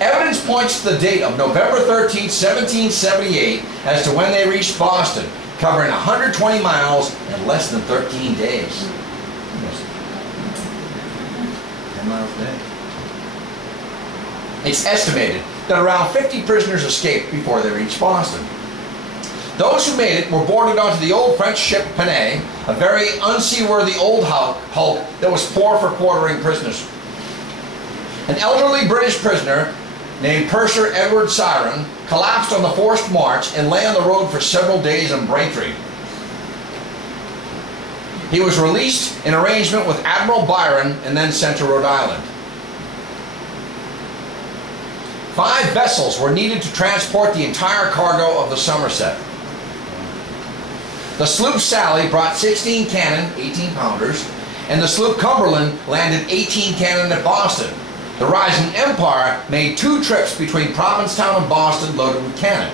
Evidence points to the date of November 13, 1778 as to when they reached Boston, covering 120 miles in less than 13 days. 10 miles a day. It's estimated that around 50 prisoners escaped before they reached Boston. Those who made it were boarded onto the old French ship Panay, a very unseaworthy old hulk that was poor for quartering prisoners. An elderly British prisoner named Purser Edward Siren collapsed on the forced march and lay on the road for several days in Braintree. He was released in arrangement with Admiral Byron and then sent to Rhode Island. 5 vessels were needed to transport the entire cargo of the Somerset. The sloop Sally brought 16 cannon, 18-pounders, and the sloop Cumberland landed 18 cannon at Boston. The Rising Empire made 2 trips between Provincetown and Boston loaded with cannon.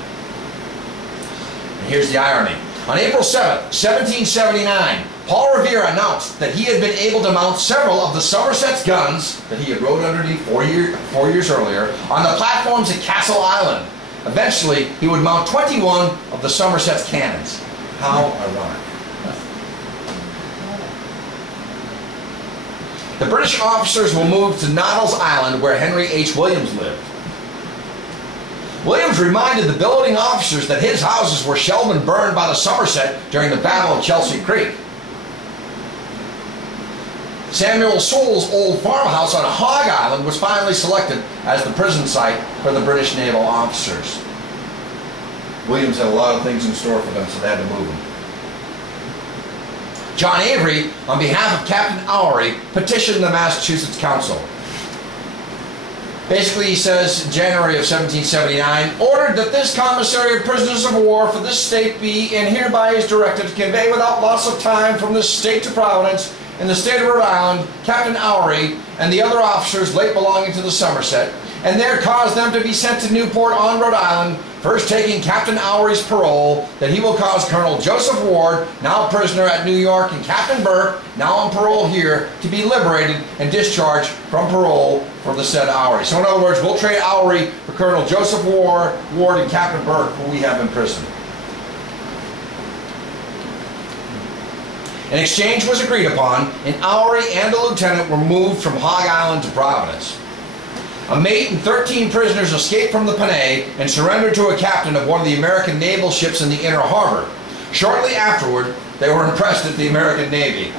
And here's the irony. On April 7, 1779, Paul Revere announced that he had been able to mount several of the Somerset's guns that he had rode underneath 4 years earlier on the platforms at Castle Island. Eventually, he would mount 21 of the Somerset's cannons. How ironic. The British officers were moved to Noddle's Island, where Henry H. Williams lived. Williams reminded the billeting officers that his houses were shelled and burned by the Somerset during the Battle of Chelsea Creek. Samuel Sewell's old farmhouse on Hog Island was finally selected as the prison site for the British naval officers. Williams had a lot of things in store for them, so they had to move them. John Avery, on behalf of Captain Oury, petitioned the Massachusetts Council. Basically, he says, in January of 1779, ordered that this commissary of prisoners of war for this state be and hereby is directed to convey without loss of time from this state to Providence in the state of Rhode Island, Captain Oury and the other officers late belonging to the Somerset, and there cause them to be sent to Newport on Rhode Island, first taking Captain Oury's parole, that he will cause Colonel Joseph Ward, now prisoner at New York, and Captain Burke, now on parole here, to be liberated and discharged from parole for the said Oury. So in other words, we'll trade Oury for Colonel Joseph Ward and Captain Burke, who we have in prison. An exchange was agreed upon, and Oury and the lieutenant were moved from Hog Island to Providence. A mate and 13 prisoners escaped from the Panay and surrendered to a captain of one of the American naval ships in the inner harbor. Shortly afterward, they were impressed at the American Navy.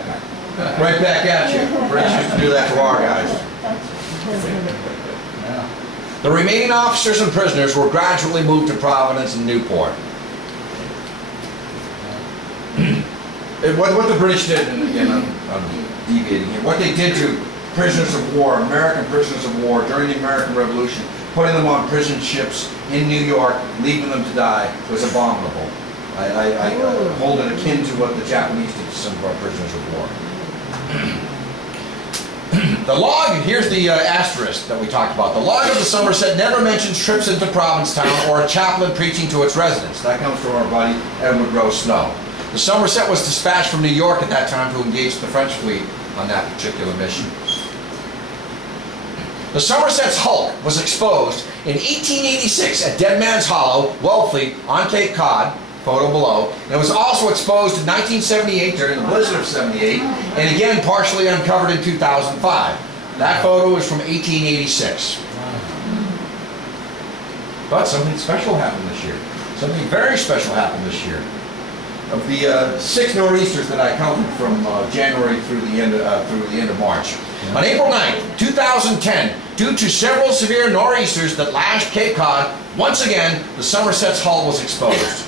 Right back at you. British used to do that to our guys. The remaining officers and prisoners were gradually moved to Providence and Newport. What the British did, and again I'm deviating here, what they did to prisoners of war, American prisoners of war during the American Revolution, putting them on prison ships in New York, leaving them to die, was abominable. I hold it akin to what the Japanese did to some of our prisoners of war. The log, here's the asterisk that we talked about. The log of the Somerset never mentions trips into Provincetown or a chaplain preaching to its residents. That comes from our buddy Edward Rose Snow. The Somerset was dispatched from New York at that time to engage the French fleet on that particular mission. The Somerset's hulk was exposed in 1886 at Dead Man's Hollow, Wellfleet, on Cape Cod, photo below, and it was also exposed in 1978 during the blizzard of 78, and again partially uncovered in 2005. That photo is from 1886. But something special happened this year. Something very special happened this year. Of the 6 nor'easters that I counted from January through the end of March. On April 9th, 2010, due to several severe nor'easters that lashed Cape Cod, once again the Somerset's hull was exposed.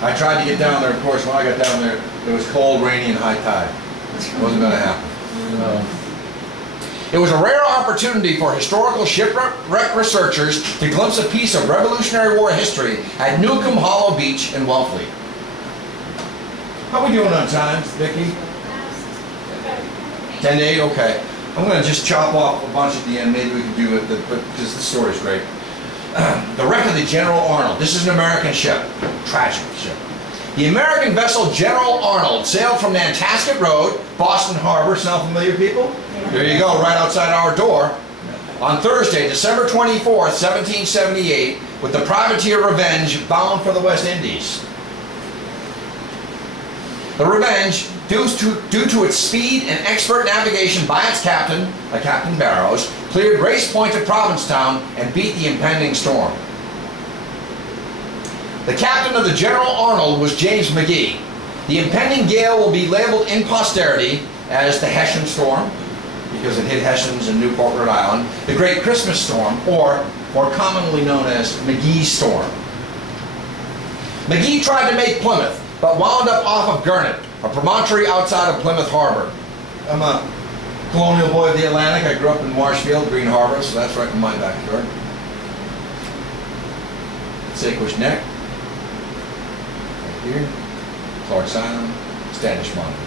I tried to get down there. Of course, when I got down there, it was cold, rainy, and high tide. It wasn't going to happen. It was a rare opportunity for historical shipwreck researchers to glimpse a piece of Revolutionary War history at Newcomb Hollow Beach in Wellfleet. How are we doing on time, Vicki? 10 to 8? Okay. I'm going to just chop off a bunch at the end. Maybe we can do it, because this story's great. The wreck of the General Arnold. This is an American ship. Tragic ship. The American vessel General Arnold sailed from Nantasket Road, Boston Harbor. Sound familiar, people? There you go, right outside our door. On Thursday, December 24th, 1778, with the privateer Revenge bound for the West Indies. The Revenge, due to its speed and expert navigation by its captain, Captain Barrows, cleared Race Point at Provincetown and beat the impending storm. The captain of the General Arnold was James McGee. The impending gale will be labeled in posterity as the Hessian Storm, because it hit Hessians in Newport, Rhode Island, the Great Christmas Storm, or more commonly known as McGee's Storm. McGee tried to make Plymouth, but wound up off of Gurnet, a promontory outside of Plymouth Harbor. I'm a colonial boy of the Atlantic. I grew up in Marshfield, Green Harbor, so that's right in my backyard. Saquosh Neck. Right here. Clark's Island. Standish Monument.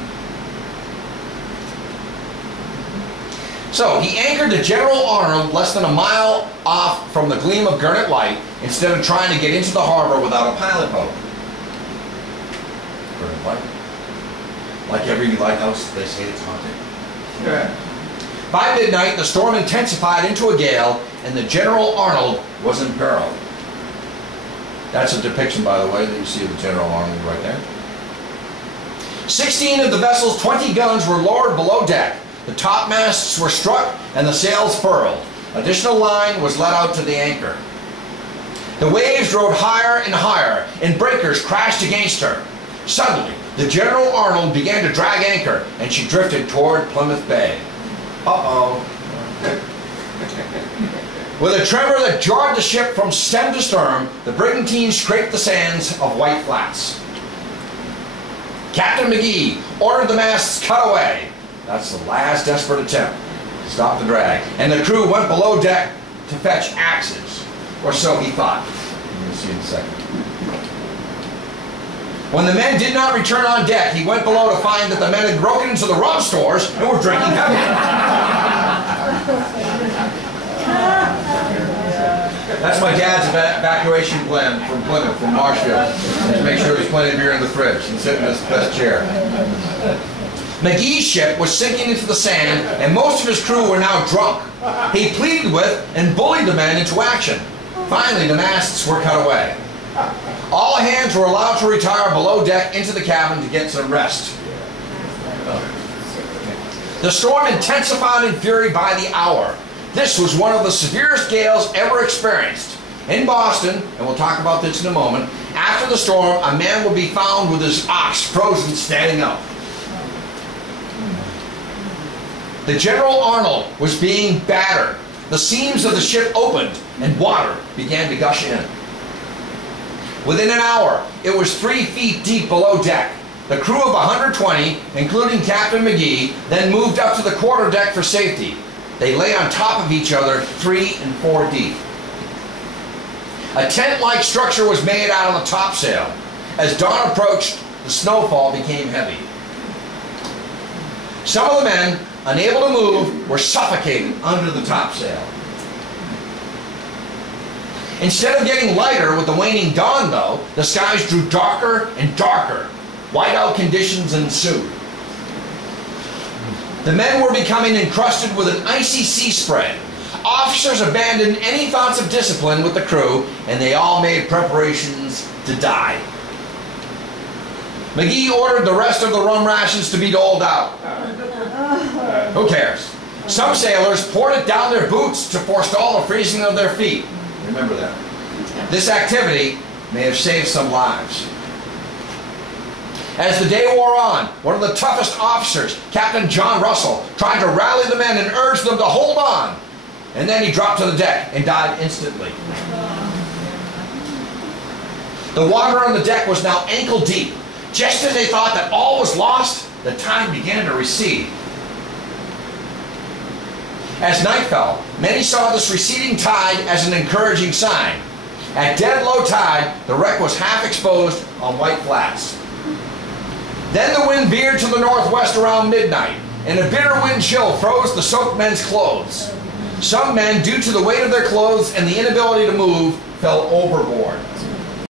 So he anchored the General Arnold less than a mile off from the gleam of Gurnet Light instead of trying to get into the harbor without a pilot boat. Gurnet Light. Like every lighthouse, they say it's haunted. Yeah. By midnight, the storm intensified into a gale, and the General Arnold was in peril. That's a depiction, by the way, that you see of the General Arnold right there. 16 of the vessel's 20 guns were lowered below deck. The topmasts were struck and the sails furled. Additional line was let out to the anchor. The waves rode higher and higher, and breakers crashed against her. Suddenly, the General Arnold began to drag anchor, and she drifted toward Plymouth Bay. Uh-oh. With a tremor that jarred the ship from stem to stern, the brigantine scraped the sands of White Flats. Captain McGee ordered the masts cut away. That's the last desperate attempt to stop the drag. And the crew went below deck to fetch axes. Or so he thought. You'll see in a second. When the men did not return on deck, he went below to find that the men had broken into the rum stores and were drinking heavily. That's my dad's evacuation plan from Plymouth, from Marshfield. To make sure there's plenty of beer in the fridge and sit in his best chair. McGee's ship was sinking into the sand, and most of his crew were now drunk. He pleaded with and bullied the men into action. Finally, the masts were cut away. All hands were allowed to retire below deck into the cabin to get some rest. The storm intensified in fury by the hour. This was one of the severest gales ever experienced. In Boston, and we'll talk about this in a moment, after the storm, a man will be found with his ox frozen standing up. The General Arnold was being battered. The seams of the ship opened, and water began to gush in. Within an hour, it was 3 feet deep below deck. The crew of 120, including Captain McGee, then moved up to the quarterdeck for safety. They lay on top of each other 3 and 4 deep. A tent-like structure was made out of the topsail. As dawn approached, the snowfall became heavy. Some of the men, unable to move, were suffocated under the topsail. Instead of getting lighter with the waning dawn, though, the skies grew darker and darker. Whiteout conditions ensued. The men were becoming encrusted with an icy sea spray. Officers abandoned any thoughts of discipline with the crew, and they all made preparations to die. McGee ordered the rest of the rum rations to be doled out. Who cares? Some sailors poured it down their boots to forestall the freezing of their feet. Remember that. This activity may have saved some lives. As the day wore on, one of the toughest officers, Captain John Russell, tried to rally the men and urge them to hold on. And then he dropped to the deck and died instantly. The water on the deck was now ankle deep. Just as they thought that all was lost, the tide began to recede. As night fell, many saw this receding tide as an encouraging sign. At dead low tide, the wreck was half exposed on White Flats. Then the wind veered to the northwest around midnight, and a bitter wind chill froze the soaked men's clothes. Some men, due to the weight of their clothes and the inability to move, fell overboard.